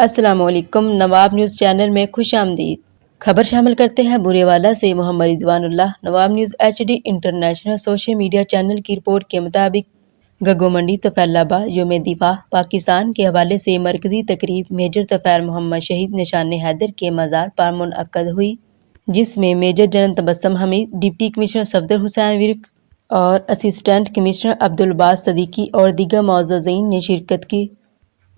अस्सलामुअलैकुम। नवाब news channel में खुशामदीद। खबर शामिल करते हैं बुरेवाला से Mohammad Rizwanullah. Nawab news HD international social media channel की रिपोर्ट के मुताबिक गगो मंडी तफैलाबा योम दिफा पाकिस्तान के हवाले से मरकजी तकरीब मेजर तफैर मोहम्मद शहीद निशान हैदर के मज़ार पर मुनअक्कद हुई, जिसमें major general Tabassum Hamid, deputy commissioner Safdar Hussain Virk और असिस्टेंट कमिश्नर अब्दुल बास सदीकी और दीगर मुअज़्ज़ज़ीन ने शिरकत की।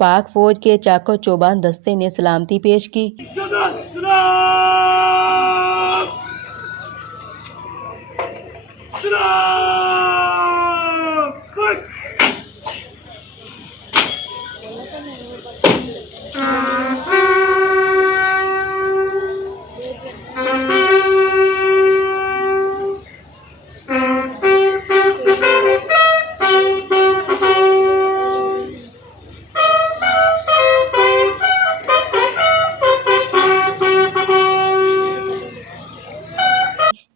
पाक फौज के चाको चौबान दस्ते ने सलामती पेश की।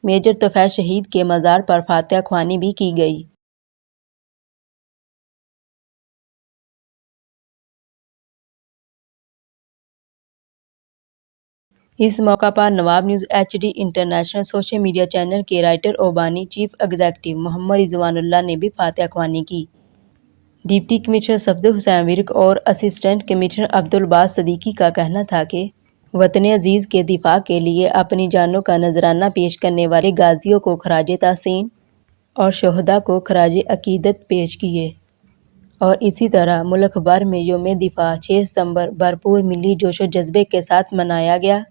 मेजर तोफैल शहीद के मज़ार पर फातिहा ख्वानी भी की गई। इस मौका पर Nawab news HD international social media channel के राइटर और बानी चीफ एग्जीक्यूटिव मोहम्मद रिजवानुल्लाह ने भी फातिहा ख्वानी की। डिप्टी कमिश्नर सफदर हुसैन विर्क और असिस्टेंट कमिश्नर अब्दुल बास सदीकी का कहना था कि वतन अजीज़ के दिफा के लिए अपनी जानों का नजराना पेश करने वाले गाजियों को खराज तहसीन और शोहदा को खराज अकीदत पेश किए। और इसी तरह मुल्क भर में योम दिफा 6 सितंबर भरपूर मिली जोशो जज्बे के साथ मनाया गया।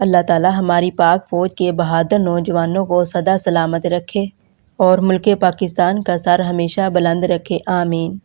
अल्लाह ताला हमारी पाक फौज के बहादुर नौजवानों को सदा सलामत रखे और मुल्क पाकिस्तान का सर हमेशा बुलंद रखे। आमीन।